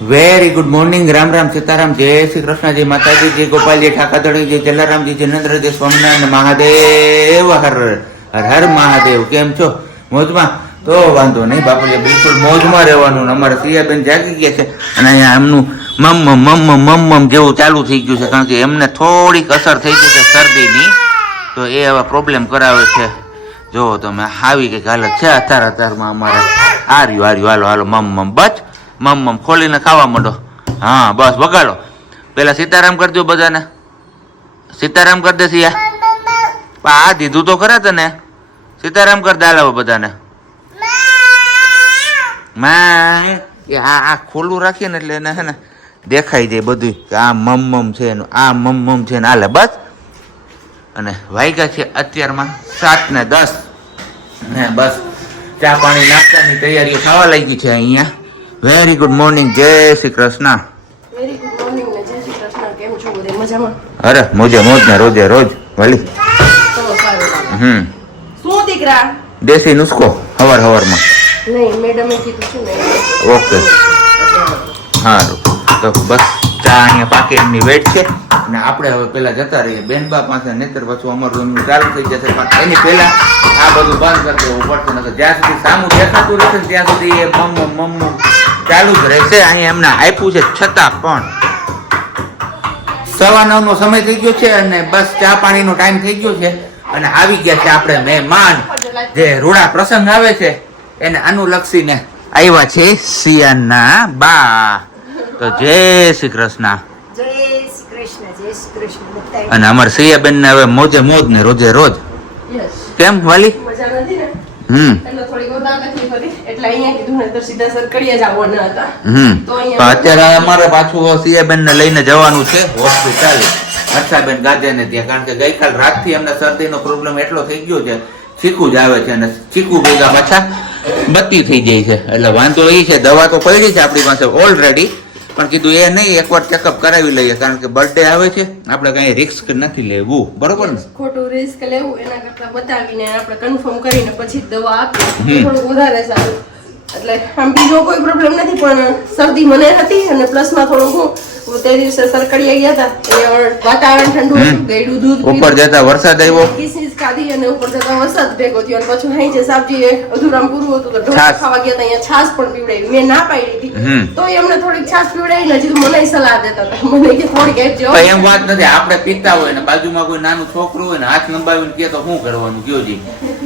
Very good morning. Ram Ram, Sitaram, જય શ્રી કૃષ્ણ, જય માતાજી, જય ગોપાલજી, ઠાકાદળી, જય જલારામજી, જિનેન્દ્રજી, સ્વામિનારાયણ, મહાદેવ, હર હર હર મહાદેવ. કેમ છો? મોજમાં? તો વાંધો નહીં બાપુજી, બિલકુલ મોજમાં રહેવાનું. અમારે સિયાબેન જાગી ગયા છે અને અહીંયા એમનું મમ જેવું ચાલુ થઈ ગયું છે, કારણ કે એમને થોડીક અસર થઈ ગઈ છે શરદીની, તો એ હવે પ્રોબ્લેમ કરાવે છે. જો તમે આવી કઈક હાલત છે અત્યારમાં અમારે. આર્યું હાલો હાલો મમ બચ મમ ખોલીને ખાવા માંડો. હા બસ વગાડો. પેલા સીતારામ કરજો બધાને. સીતારામ કરી દે સિયા. આ દીધું તો ખરા તને. સીતારામ કર દાલાવો બધાને. આ ખોલું રાખીએ ને એટલે એને હે ને દેખાઈ જાય બધું કે આ મમ છે એનું, આ મમ છે ને હાલે બસ. અને વાગ્યા છે અત્યારમાં 7:10 ને બસ ચા પાણી નાસ્તાની તૈયારીઓ થવા લાગી છે અહીંયા. વેરી ગુડ મોર્નિંગ, જય Shri Krishna. Very good morning ને જય શ્રી કૃષ્ણ. કેમ છો બધે મજામાં? અરે મોજે મોજ ને રોજે રોજ વળી. ચલો સારું. શું દીકરા? દેશી નુસ્ખો હવારમાં. નહીં, મેડમે કીધું છે ને. ઓકે સારું. તો બસ ચા અહીંયા પાકે એમની વેટ છે અને આપણે હવે પેલા જતા રહીએ બેનબા પાસે, નહીતર પાછું અમારું એમનું ચાલુ થઈ જશે. પણ એની પહેલા આ બધું બંધ કરી દેવું પડશે, નકર જ્યાં સુધી સામું દેખાતું રહેશે ને ત્યાં સુધી એ મમ ચાલુ જ રહેશે. અહીંયા એમને આપ્યું છે છતાં પણ 9:15 નો સમય થઈ ગયો છે અને બસ ચા પાણીનો ટાઈમ થઈ ગયો છે અને આવી ગયા છે આપણે મહેમાન. જે રૂડા પ્રસંગ આવે છે એને અનુલક્ષીને આવ્યા છે સિયાના બા. તો જય શ્રી કૃષ્ણ. જય શ્રી કૃષ્ણ, જય શ્રી કૃષ્ણ. અને અમારે સિયાબેન ને હવે મોજે મોજ ને રોજે રોજ. યસ. કેમ વાલી? મજા નથી ને? એટલે થોડી ગોદા નથી ફરી, એટલે અહીંયા કીધું ને તો સીધા સર કડિયા જ આવવાના હતા. તો પણ અહીંયા અત્યારે અમારે પાછું સિયાબેન ને લઈને જવાનું છે હોસ્પિટલ હર્ષાબેન ગાજે ને ત્યાં, કારણ કે ગઈકાલ રાતથી એમને શરદીનો પ્રોબ્લેમ એટલો થઈ ગયો છે, ચીકુ જ આવે છે અને ચીકુ ભેગા પાછા બત્તી થઈ જાય છે. એટલે વાંધો એ છે, દવા તો પડી છે આપણી પાસે ઓલરેડી, પણ કીધું એ નહીં, એકવાર ચેકઅપ કરાવી લઈએ, કારણ કે બર્થડે આવે છે, આપણે કઈ રિસ્ક નથી લેવું. બરોબર ને? ખોટું રિસ્ક લેવું એના કરતા બતાવીને આપણે કન્ફર્મ કરીને પછી દવા આપીએ થોડું વધારે સારું. એટલે આમ બીજો કોઈ પ્રોબ્લેમ નથી, પણ શરદી મને હતી અને પ્લસમાં થોડું હું તે દિવસે સરકડીયા ગયા હતા, વાતાવરણ ઠંડુ હતું, ગળ્યું દૂધ ઉપર જતા વરસાદ આવ્યો, કિસમિસ ખાધી અને ઉપર જતા વરસાદ ભેગો થયો અને પછી અહીં જે સાબજી અધૂરામ પૂરું હતું તો ઢોસા ખાવા ગયા હતા, અહીંયા છાશ પણ પીવડાવી. મેં ના પાડી હતી તો એમને થોડીક છાશ પીવડાવી, હજી મને સલાહ દેતા હતા, મને કે થોડીક આપજો. એમ વાત નથી, આપણે પીતા હોય ને બાજુમાં કોઈ નાનું છોકરું હોય ને હાથ લંબાવીને કે તો શું કરવાનું કયો જી?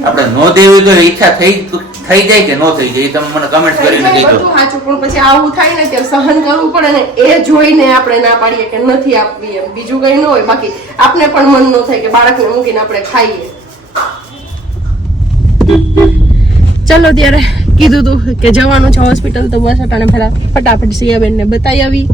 આપણે નો દેવી તો ઈચ્છા થઈ જાય કે નો થઈ જાય, તમે મને કમેન્ટ કરીને કહેજો. બધું સાચું, પણ પછી આવું થાય ને ત્યારે સહન કરવું પડે ને, એ જોઈને આપણે ના પાડીએ કે નથી આપવી એમ, બીજું કઈ ન હોય. બાકી આપણે પણ મન ન થાય કે બાળકને મૂકીને આપણે ખાઈએ. ચલો ત્યારે કીધું તું કે જવાનું છે હોસ્પિટલ, તો બસ અટાણે પહેલા ફટાફટ સિયાબેન ને બતાવી આવી.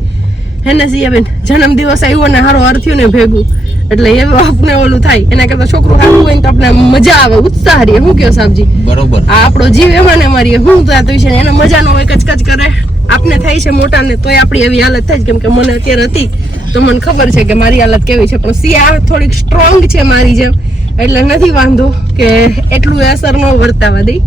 હે ને સિયાબેન, જન્મ દિવસ આવ્યો ને હારો અર્થ્યું ને ભેગું, એટલે એ આપને ઓલું થાય. એના કરતા છોકરું સારું હોય ને તો આપણે મજા આવે, ઉત્સાહ રહે. શું કયો સાહેબજી? બરોબર. આ આપણો જીવ એમાં ને મારી હું થતું છે, એને મજા નો હોય, કચકચ કરે. આપને થાય છે મોટા ને તોય આપણી એવી હાલત થાય, કેમ કે મને અત્યારે હતી તો મને ખબર છે કે મારી હાલત કેવી છે. પણ સિયા થોડીક સ્ટ્રોંગ છે મારી જેમ, એટલે નથી વાંધો કે એટલું અસર ન વર્તાવા દઈ,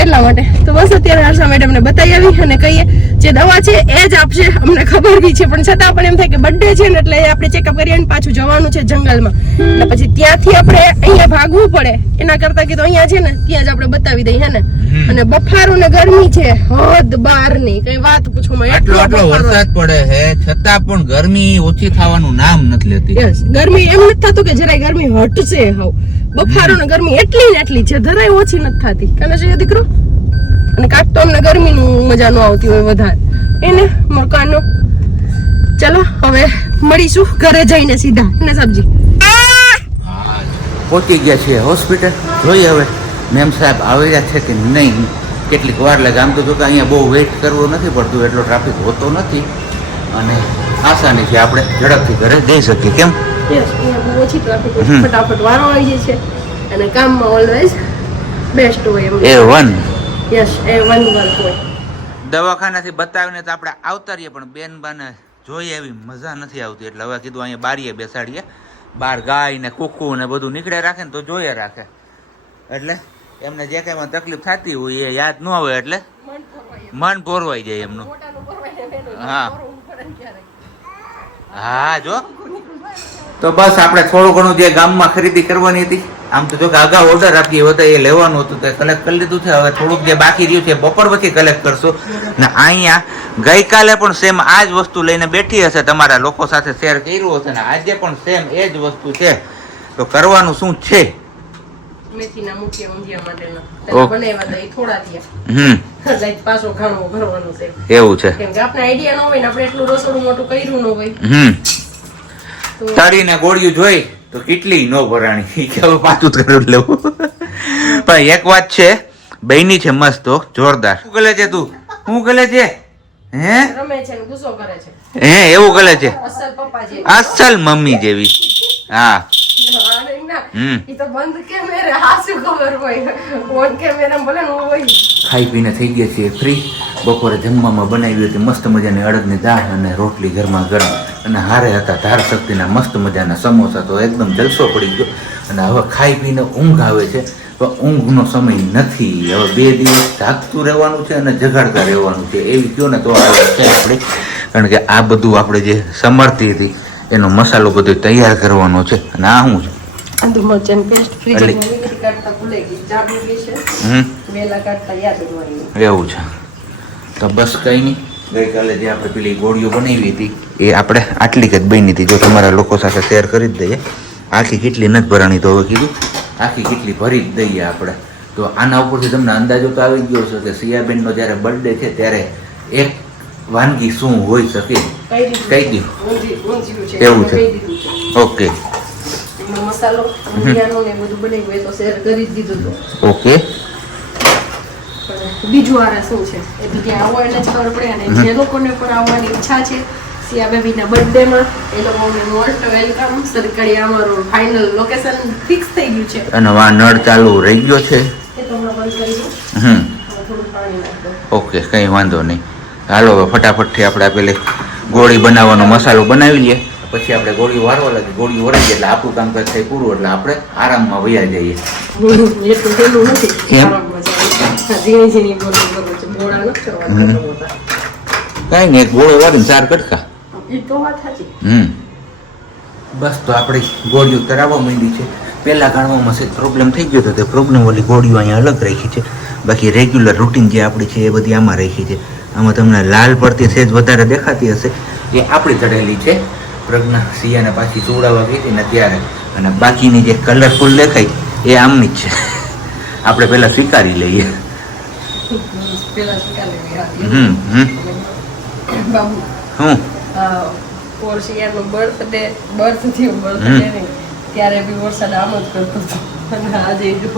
એટલા માટે. તો બસ અત્યારે હર્ષા મેડમ ને બતાવી આવી અને કહીએ જે દવા છે એ જ આપશે, અમને ખબર બી છે, પણ છતાં પણ એમ થાય કે બર્થડે છે ને એટલે આપણે ચેકઅપ કરીએ ને પાછું જવાનું છે જંગલમાં, એટલે પછી ત્યાંથી આપણે અહીંયા ભાગવું પડે એના કરતા કીધું અહીંયા છે ને ત્યાં જ આપણે બતાવી દઈએ. હે ને? અને બફારો ને ગરમી છે હદ બાર ની, કઈ વાત પૂછવામાં. આટલો વરસાદ પડે છે છતાં પણ ગરમી ઓછી થવાનું નામ નથી લેતી. યસ, ગરમી એમ નથી થતું કે જરાય ગરમી હટશે. હાવ બફારો ને ગરમી એટલી ને એટલી છે, જરાય ઓછી નથી થતી. અને છે દીકરો, અને કાંક તો અમને ગરમી નું મજા ન આવતી હોય વધારે એને મકાનો. ચલો હવે મળીશું ઘરે જઈને સીધા ને સબ્જી. પહોંચી ગયા છીએ હોસ્પિટલ. જોઈએ હવે મેમ સાહેબ આવેલા છે કે નહીં, કેટલીક વાર લાગે. આમ તો જો કે અહીંયા બહુ વેઇટ કરવો નથી પડતું, એટલો ટ્રાફિક હોતો નથી અને આસાની છે આપણે ઝડપથી ઘરે જઈ શકીએ. કેમ? યસ, અહીંયા બહુ ઓછી ટ્રાફિક હોય, ફટાફટ વારો આવી જાય છે અને કામમાં ઓલવેઝ બેસ્ટ હોય એમ. A1. યસ, A1 વર્ક હોય. દવાખાનાથી બતાવીને તો આપણે આવતા રહીએ, પણ બેન બાને જોઈએ એવી મજા નથી આવતી, એટલે હવે કીધું અહીંયા બારીએ બેસાડીએ. બહાર ગાય ને કુકુ ને બધું નીકળે રાખે ને તો જોઈએ રાખે, એટલે એમને જે કઈ તકલીફ થતી હોય એ યાદ ન આવે, એટલે મન પોરવાઈ જાય એમનું. હા હા જો તો બસ આપણે થોડું ઘણું જે ગામમાં ખરીદી કરવાની હતી આમ તો જો કે અગાઉ ઓર્ડર આપીએ હતો એ લેવાનું હતું તે કલેક્ટ કરી લીધું છે. હવે થોડુંક જે બાકી રહ્યું છે બપોર પછી કલેક્ટ કરશું ને અહીંયા ગઈકાલે પણ સેમ આ જ વસ્તુ લઈને બેઠી હશે, તમારા લોકો સાથે શેર કર્યું હશે ને આજે પણ સેમ એ જ વસ્તુ છે. તો કરવાનું શું છે? મેથીના મુઠિયા ઊંધિયા માટેના ઓહ. બનાવ્યા હતા એ થોડા થયા લાઈક પાછો ઘણો ભરવાનું છે એવું છે. કેમ કે આપણે આઈડિયા ન હોય ને આપણે એટલું રસોડું મોટું કર્યું ન હોય તો તળીને ગોળિયું જોઈ તો કેટલી નો ભરાણી કે હવે પાછું કરી લેવું. પણ એક વાત છે, બહેની છે મસ્ત હો, જોરદાર. શું કરે છે તું? શું કરે છે? હે રમે છે ને ગુસ્સો કરે છે. હે એવું કરે છે? અસલ પપ્પા જેવી. અસલ મમ્મી જેવી. હા આને ના, હમ. ઈ તો બંધ કેમેરે હાસુ ખબર હોય, ઓન કેમેરા ભલે ન હોય. ખાઈ પીને થઈ ગયા છીએ ફ્રી. બપોરે જમવામાં બનાવી હતી મસ્ત મજાની અડદની દાળ અને રોટલી ગરમા ગરમ, અને હારે હતા ધાર શક્તિના મસ્ત મજાના સમોસા. તો એકદમ જલસો પડી ગયો અને હવે ખાઈ પીને ઊંઘ આવે છે, પણ ઊંઘનો સમય નથી. હવે 2 દિવસ જાગતું રહેવાનું છે અને જગાડતા રહેવાનું છે એવી કયો ને તો આવે છે આપણે. કારણ કે આ બધું આપણે જે સમર્થી હતી એનો મસાલો બધો તૈયાર કરવાનો છે. અને આ શું છે? આદુ મરચાં પેસ્ટ ફ્રીજ એટલે- માં કાઢતા ભૂલે ગઈ, ચાબી ગઈ છે. વેલા કાઢતા યાદ ન આવ્યું. એવું છે. તો બસ કંઈ નહીં, ગઈકાલે જે આપણે પેલી ગોળીઓ બનાવી હતી એ આપણે આટલી જ બની હતી. જો તમારા લોકો સાથે શેર કરી જ દઈએ. આખી કેટલી નથી ભરાણી, તો હવે કીધું આખી કેટલી ભરી જ દઈએ આપણે. તો આના ઉપરથી તમને અંદાજો તો આવી ગયો છે કે સિયાબેનનો જ્યારે બર્થડે છે ત્યારે એક વાનગી શું હોઈ શકે. કહી દઉં. ઊંધિયું છે. એવું છે. કહી દીધું છે. ઓકે એનો મસાલો ઊંધિયાનો ને બધું બનાવ્યું એ તો શેર કરી જ દીધું હતું. ઓકે. પણ બીજું આરા શું છે એ બી ક્યાં આવવા એટલે જ ખબર પડે. અને જે લોકોને પણ આવવાની ઈચ્છા છે સિયા બેબીના બર્થડેમાં એ લોકોને મોસ્ટ વેલકમ. સરકારી અમારું ફાઇનલ લોકેશન ફિક્સ થઈ ગયું છે. અને આ નળ ચાલુ રહી ગયો છે. એ તો હમણાં બંધ કરી દઉં. હમ હવે થોડું પાણી નાખ દઉં. ઓકે, કંઈ વાંધો નહીં. હાલો હવે ફટાફટથી આપણે પેલી ગોળી બનાવવાનો મસાલો બનાવી લઈએ, પછી આપણે ગોળી વારવા લાગી. ગોળી વળી જાય એટલે આપણું કામકાજ થાય પૂરું, એટલે આપણે આરામમાં વયા જઈએ. એટલું સહેલું નથી. કેમ? આરામમાં જાય. ઝીણી ઝીણી ગોળી કરવું છે. મોડા નથી કરવા મોટા. કાંઈ નહીં, એક ગોળો વાળીને 4 કટકા. એ તો વાત સાચી. બસ તો આપણે ગોળીઓ કરાવવા માંડી છે. પહેલા ગાળવામાં સહેજ પ્રોબ્લેમ થઈ ગયો હતો, તે પ્રોબ્લેમ વાળી ગોળીઓ અહીંયા અલગ રાખી છે. બાકી રેગ્યુલર રૂટીન જે આપણી છે એ બધી આમાં રાખી છે. આમાં તમને લાલ પડતી સહેજ વધારે દેખાતી હશે, એ આપણી ચડેલી છે. પ્રજ્ઞા સિયાને પાછી સુવડાવવા ગઈ હતી ને ત્યારે. અને બાકીની જે કલરફુલ દેખાય એ આમની જ છે. આપણે પહેલા સ્વીકારી લઈએ. પેલા શું કાલે બાબુ હું પોર્શિયાનો બર્થ થયું બર્થડે નહીં ત્યારે બી વરસાદ આમ જ કરતો હતો. અને આજે જો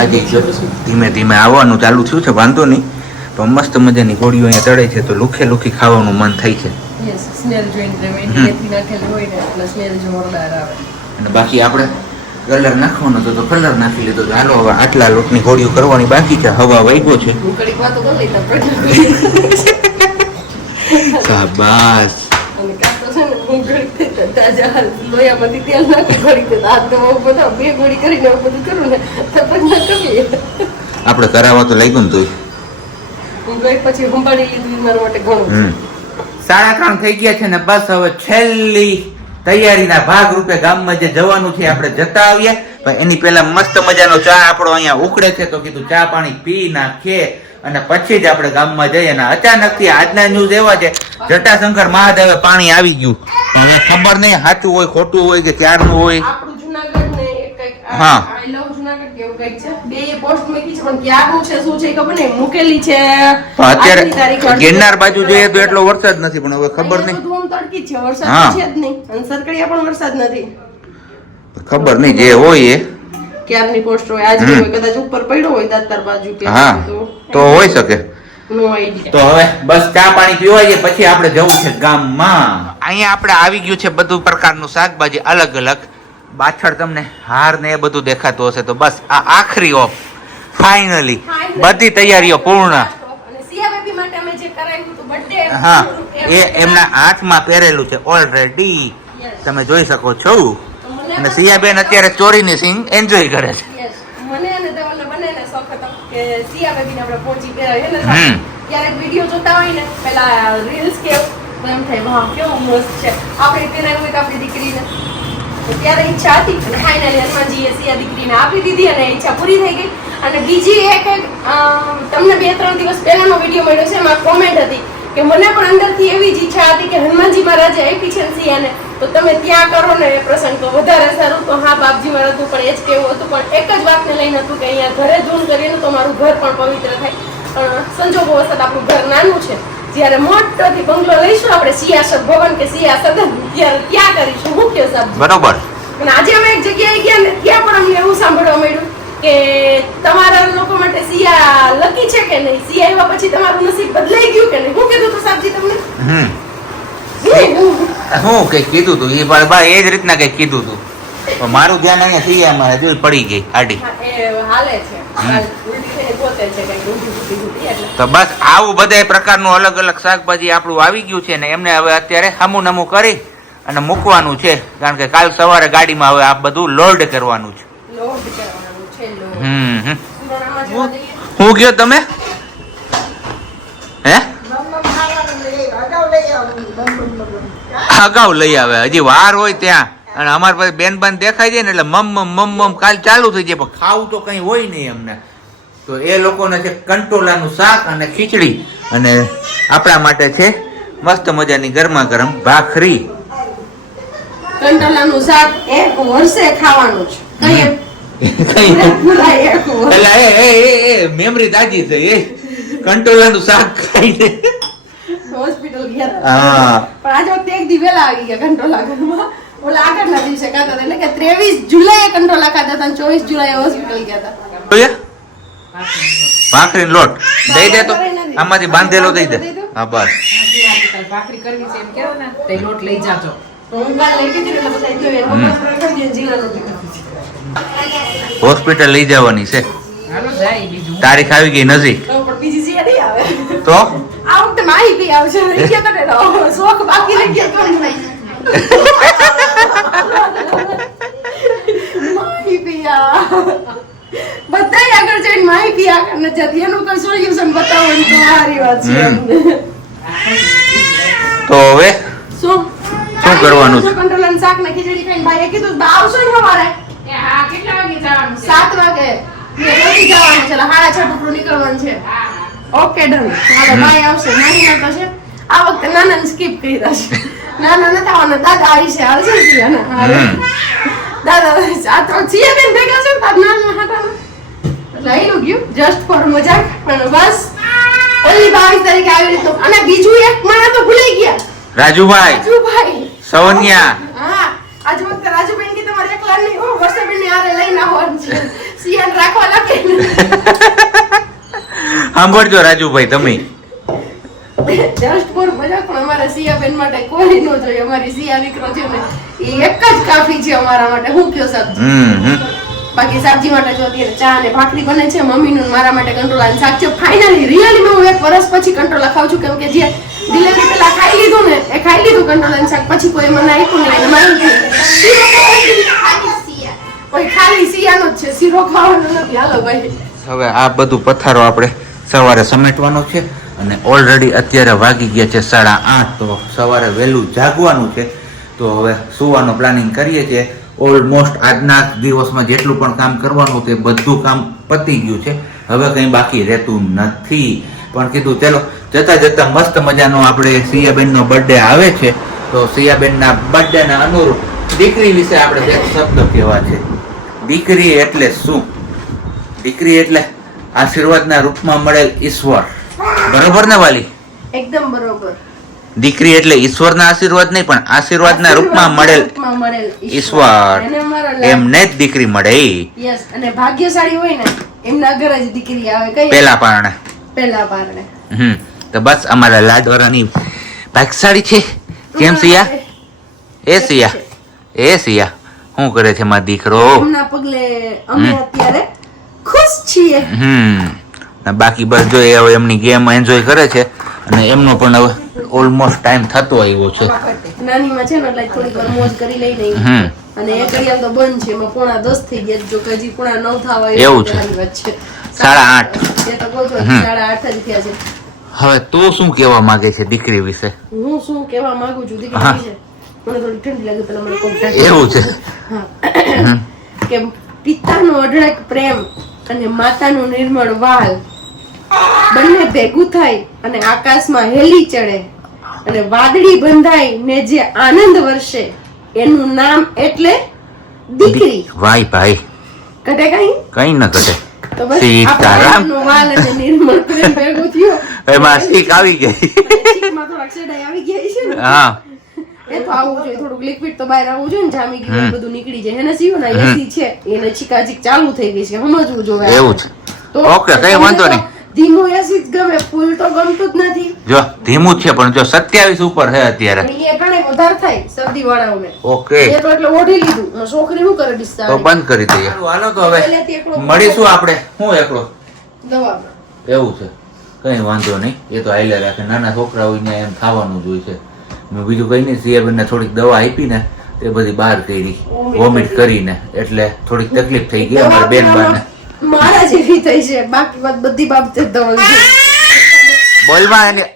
આજે જો ધીમે ધીમે આવવાનું ચાલુ થયું છે, વાંધો નહીં. તો મસ્ત મજાની ગોળીઓ અહીંયા ચડે છે તો લુખે લુખી ખાવાનું મન થાય છે. યસ સ્મેલ જોઈને મેથી નાખેલી હોય ને એટલે સ્મેલ જોરદાર આવે. અને બાકી આપણે કલર નાખવાનો હતો તો કલર નાખી લીધો. તો હાલો હવે આટલા લોટની ગોળીઓ કરવાની બાકી છે. હવા વાગ્યો છે. હું કડીક વાતો કરી લઈ શાબાશ. અને કાતો છે ને હું ઘડીક થઈ તો તાજા લોયામાંથી તેલ નાખી ઘડીક થઈ આ તો બધા 2 ગોળી કરીને એવું બધું કરું ને તો પછી ના કરીએ. આપણે કરાવવા તો લાગ્યું ને તોય. હું ગઈ પછી સંભાળી લીધું મારા માટે ઘણું. 3:30 થઈ ગયા છે ને બસ હવે છેલ્લી તૈયારીના ભાગ રૂપે ગામમાં જે જવાનું છે આપણે જતા આવ્યા. પણ એની પહેલા મસ્ત મજાનો ચા આપણો અહીંયા ઉકળે છે તો કીધું ચા પાણી પી નાખીએ અને પછી જ આપણે ગામમાં જઈએ. અને અચાનકથી આજના ન્યૂઝ એવા છે, જટાશંકર મહાદેવે પાણી આવી ગયું. હવે ખબર નહીં સાચું હોય ખોટું હોય કે ક્યારનું હોય. આપણું જુનાગઢ ને એક કંઈક હા. આઈ લવ જુનાગઢ કેવું કંઈક છે. બે પોસ્ટ મૂકી છે પણ ક્યાંનું છે શું છે એ ખબર નહીં. મૂકેલી છે પણ આજની તારીખ અત્યારે ગિરનાર બાજુ જોઈએ તો એટલો વરસાદ નથી, પણ હવે ખબર નહીં. અહીંયા બધું આમ તડકી જ છે, વરસાદ હા. તો છે જ નહીં. અને સરકડીયા પણ વરસાદ નથી. ખબર નહીં જે હોય એ. ક્યારની પોસ્ટ હોય આજે હોય કદાચ ઉપર પડ્યો હોય દાતાર બાજુ કે હા તો હોઈ શકે. નો આઈડિયા. તો હવે બસ ચા પાણી પીવાઈએ પછી આપણે જવું છે ગામમાં. અહીંયા આપણે આવી ગયું છે બધું પ્રકારનું શાકભાજી અલગ અલગ. પાછળ તમને હાર ને એ બધું દેખાતું હશે. તો બસ આ આખરી ઓફ ફાઇનલી બધી તૈયારીઓ પૂર્ણ. અને સિયા બેબી માટે અમે જે કરાવ્યું હતું બર્થડે હા એ એમના હાથમાં પહેરેલું છે ઓલરેડી, તમે જોઈ શકો છો. અને સિયાબેન અત્યારે ચોરીની સીન એન્જોય કરે છે. મને અને તમને બંનેને શોખ હતો કે સિયા બેબીને આપણે પોચી પહેરાવીએ ને ક્યારેક વિડીયો જોતા હોય ને પેલા રીલ્સ કે તો એમ થાય વાહ કેવું મસ્ત છે આપણે પહેરાવ્યું હોય તો આપણી દીકરીને તો ત્યારે ઈચ્છા હતી અને ફાઇનલી હનુમાનજીએ સિયા દીકરીને આપી દીધી અને ઈચ્છા પૂરી થઈ ગઈ. અને બીજી એક તમને 2-3 દિવસ પહેલાનો વિડીયો મળ્યો છે એમાં કોમેન્ટ હતી કે મને પણ અંદરથી એવી જ ઈચ્છા હતી કે હનુમાનજી મહારાજે આપી છે સિયાને તો તમે ત્યાં કરો ને એ પ્રસંગ તો વધારે સારું. તો હા બાપજી મારું હતું પણ એ જ કેવું હતું પણ એક જ વાતને લઈને હતું કે અહીંયા ઘરે ધૂન કરીએ ને તો મારું ઘર પણ પવિત્ર થાય. પણ સંજોગો વખત આપણું ઘર નાનું છે જ્યારે મોટોથી બંગલો લઈશું આપણે સિયાસત ભવન કે સિયાસત ત્યારે ત્યાં કરીશું મુખ્ય શબ્દ બરોબર. અને આજે અમે એક જગ્યાએ ગયા ને ત્યાં પણ અમને એવું સાંભળવા મળ્યું કે તમારા લોકો માટે સિયા લકી છે કે નહીં, સિયા આવ્યા પછી તમારું નસીબ બદલાઈ ગયું કે નહીં. શું કીધું તું સાબજી તમને? હું કઈ કીધું તું એ બા એ જ રીતના કઈ કીધું તું પણ મારું ધ્યાન અહીંયા સિયામાં જોઈ પડી ગઈ આડી. હાલે છે ઉલટી થઈને ગોતે છે કંઈક ઊંધું ઊંધું એટલે. તો બસ આવું બધા પ્રકારનું અલગ અલગ શાકભાજી આપણું આવી ગયું છે ને એમને હવે અત્યારે હમું નમું કરી અને મૂકવાનું છે કારણ કે કાલ સવારે ગાડીમાં હવે આ બધું લોડ કરવાનું છે. લોડ કરવાનું છે લોડ. હમ સુરાણામાં જવા દઈએ. હું ગયો તમે હે અગાઉ લઈ આવે હજી વાર હોય ત્યાં અને અમારે પાસે બેન દેખાય જાય ને એટલે મમ કાલ ચાલુ થઈ જાય પણ ખાવું તો કઈ હોય નહીં અમને. તો એ લોકોને છે કંટોલાનું શાક અને ખીચડી અને આપણા માટે છે મસ્ત મજાની ગરમા ગરમ ભાખરી. કંટોલાનું શાક એક વર્ષે ખાવાનું છે. મેમરી તાજી થઈ એ કંટોલાનું શાક ખાઈને હોસ્પિટલ ગયા હા પણ આજ વખતે એક દી વહેલા આવી ગયા કંટોલા ઘરમાં. ઓલા આગળના દિવસે ખાતા હતા એટલે કે 23 જુલાઈએ કંટોલા ખાતા હતા અને 24 જુલાઈએ હોસ્પિટલ ગયા હતા. ભાખરી લોટ દઈ દે તો આમાંથી બાંધેલો દઈ દે. હા બસ ભાખરી કરવી છે એમ કેવો ને તે લોટ લઈ જાજો. હું કાલ લઈ ગઈ હતી એટલે બધા જોઈ ખાઈ દે જીરાનો પીધો. હોસ્પિટલ લઈ જવાની છે હાલો જાય બીજું તારીખ આવી ગઈ નજીક તો પણ બીજી જી નહીં આવે તો આ વખતે માહી પી આવશે રહી ગયા તો ને શોખ બાકી રહી ગયા તો માહી પિયા બધાય આગળ જઈને માહી પિયા આગળ ન જતી એનું કોઈ સોલ્યુશન બતાવો ને તો સારી વાત છે. તો હવે શું કરવાનું છે? કંટ્રોલન શાક ને ખીચડી ખાઈને ભાઈએ કીધું બા આવશો ને સવારે હા કેટલા વાગે જવાનું છે? 7 વાગે જલ્દી જવાનું છે 6:30 ટુકડું નીકળવાનું છે. Okay done. હાલો ભાઈ આવશે નાની ના છે આ વખતે નાના સ્કીપ કરી દેશે. નાના ન થવાના દાદા આવી છે હાલ છે સિયાના દાદા આ તો સિયા બેન ભેગા છે તાર નાના હાટાના લઈ ગયું જસ્ટ ફોર મજાક પણ બસ ઓલી 22 તારીખે આવી રીતનું. અને બીજું એક મને તો ભૂલી ગયા રાજુભાઈ સવન્યા. હા આજ વખતે રાજુબેન કે તમારે એકલા નહીં હો વર્ષાબેન ને આરે લઈને આવવાનું છે સિયાન રાખવા લાગે. સાંભળજો રાજુભાઈ તમે જસ્ટ ફોર મજાક પણ અમારે સિયાબેન માટે કોઈ ન જોઈએ. અમારી સિયા દીકરો છે ને એ એક જ કાફી છે અમારા માટે. હું કયો સાહેબ બાકી સબ્જી માટે જો અત્યારે ચા અને ભાખરી બને છે મમ્મીનું મારા માટે કંટ્રોલા શાક છે. ફાઇનલી રિયલી હું 1 વર્ષ પછી કંટ્રોલા ખાઉં છું કેમ કે જે ડિલિવરી પેલા ખાઈ લીધું ને એ ખાઈ લીધું કંટ્રોલા શાક પછી કોઈ મને આપ્યું નહીં. મારી કોઈ ખાલી સિયાનો જ છે શીરો ખાવાનો નથી. હાલો ભાઈ હવે આ બધું પથારો આપણે સવારે સમેટવાનો છે અને ઓલરેડી અત્યારે વાગી ગયા છે 8:30. તો સવારે વહેલું જાગવાનું છે તો હવે સુવાનો પ્લાનિંગ કરીએ છીએ. ઓલમોસ્ટ આજના દિવસમાં જેટલું પણ કામ કરવાનું તે બધું કામ પતી ગયું છે. હવે કંઈ બાકી રહેતું નથી પણ કીધું ચાલો જતા જતા મસ્ત મજાનો આપણે સિયાબેનનો બર્થડે આવે છે તો સિયાબેનના બર્થડેના અનુરૂપ દીકરી વિશે આપણે એક શબ્દ કહેવા છે. દીકરી એટલે શું? દીકરી એટલે આશીર્વાદના રૂપમાં મળેલ ઈશ્વર. બરોબર ને વાલી? એકદમ બરોબર. દીકરી એટલે ઈશ્વરના આશીર્વાદ નહીં પણ આશીર્વાદના રૂપમાં મળેલ ઈશ્વર એમને જ દીકરી મળે. યસ અને ભાગ્યશાળી હોય ને એમના ઘરે જ દીકરી આવે. કઈ પેલા પારણે તો બસ અમારા લાડવારાની ભાગ્યશાળી છે. કેમ સિયા? એ સિયા શું કરે છે મારો દીકરો? એમના પગલે અમે અત્યારે ખુશ છીએ. બાકી બસ જો એ હવે એમની ગેમ એન્જોય કરે છે અને એમનો પણ હવે ઓલમોસ્ટ ટાઈમ થતો આવ્યો છે. નાનીમાં છે ને એટલે થોડીક વાર મોજ કરી લઈ નહીં અને એ ઘડિયાળ તો બંધ છે. એમાં 9:30 થઈ ગયા જો કે હજી 9:30 થવા એવું છે. 8:30 એ તો કહું છું 8:30 જ થયા છે. હવે તું શું કહેવા માંગે છે દીકરી વિશે? હું શું કહેવા માંગુ છું દીકરી હા. વિશે? મને થોડી ઠંડી લાગે પેલા મને કોક ઢાંકી. એવું છે. હા. કે પિતાનો અઢળક પ્રેમ અને માતાનું નિર્મળ વાલ બંને ભેગું થાય અને આકાશમાં હેલી ચડે અને વાદળી બંધાય ને જે આનંદ વર્ષે એનું નામ એટલે દીકરી. વાય ભાઈ, ઘટે કઈ કઈ ન ઘટે. તો બસ સીતારામ. આપણો વાલ અને નિર્મળ પ્રેમ ભેગું થયો. એમાં સીક આવી ગઈ. અને ચીકમાં થોડાક શેડાઈ આવી ગયા છે ને. હા, એ તો આવવું જોઈએ, થોડુંક લિક્વિડ તો બહાર આવવું જોઈએ ને, જામી ગયું એ બધું નીકળી જાય. એને સીવું ને એસી છે એને ચીકાચીક ચાલુ થઈ ગઈ છે, સમજવું જોઈએ. એવું છે. તો ઓકે, કઈ વાંધો નહીં. ધીમું એસી જ ગમે, ફૂલ તો ગમતું જ નથી. જો ધીમું જ છે પણ જો 27 ઉપર છે અત્યારે. પણ એ ઘણે વધારે થાય શરદી વાળાઓને. ઓકે, એ તો એટલે ઓઢી લીધું. મારી છોકરી શું કરે બિસ્તા તો બંધ કરી દઈએ. હાલો તો હવે મળીશું આપણે. હું એકલો દવામાં. એવું છે, કઈ વાંધો નહીં. એ તો આઈલે રાખે. નાના છોકરા હોય ને એમ ખાવાનું જ હોય છે. મેં બીજું કઈ નહીં, સિયાબેનને થોડીક દવા આપી ને તે બધી બહાર કરી, વોમિટ કરીને, એટલે થોડીક તકલીફ થઈ ગઈ અમારા બેન બાને. મારા જેવી થઈ છે, બાકી વાત બધી બાબતે દવા લીધી. બોલમાં એની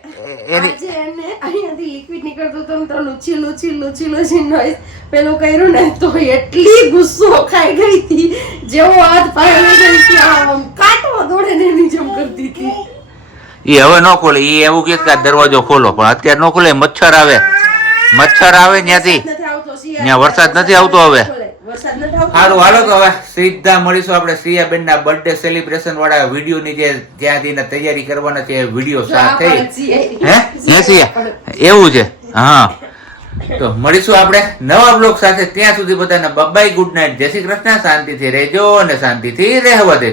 આજે એને અહીંયાથી લિક્વિડ નીકળતું હતું ને તો લૂછી લૂછી લૂછી લૂછી નોઈસ પેલું કર્યું ને તો એટલી ગુસ્સો ખાઈ ગઈ હતી, જેવો હાથ પાડ્યો ને ત્યાં આમ કાંટો દોડે ને એની જેમ કરતી હતી. એ હવે ન ખોલે. એ એવું કે આ દરવાજો ખોલો, પણ અત્યારે ન ખોલે. મચ્છર આવે, મચ્છર આવે ત્યાંથી. નથી આવતો શિયાળો. ત્યાં વરસાદ નથી આવતો હવે. વરસાદ નથી આવતો. સારું, હાલો તો હવે સીધા મળીશું આપણે સિયાબેન ના બર્થડે સેલિબ્રેશન વાળા વિડીયો ની જે જ્યાંથી તૈયારી કરવાના છે એ વિડીયો સાથે. હે સિયા, એવું છે? હા, તો મળીશું આપણે નવા બ્લોગ સાથે. ત્યાં સુધી બધાને બાય, ગુડ નાઇટ, જય શ્રી કૃષ્ણ. શાંતિથી રહેજો અને શાંતિથી રહેવા દે.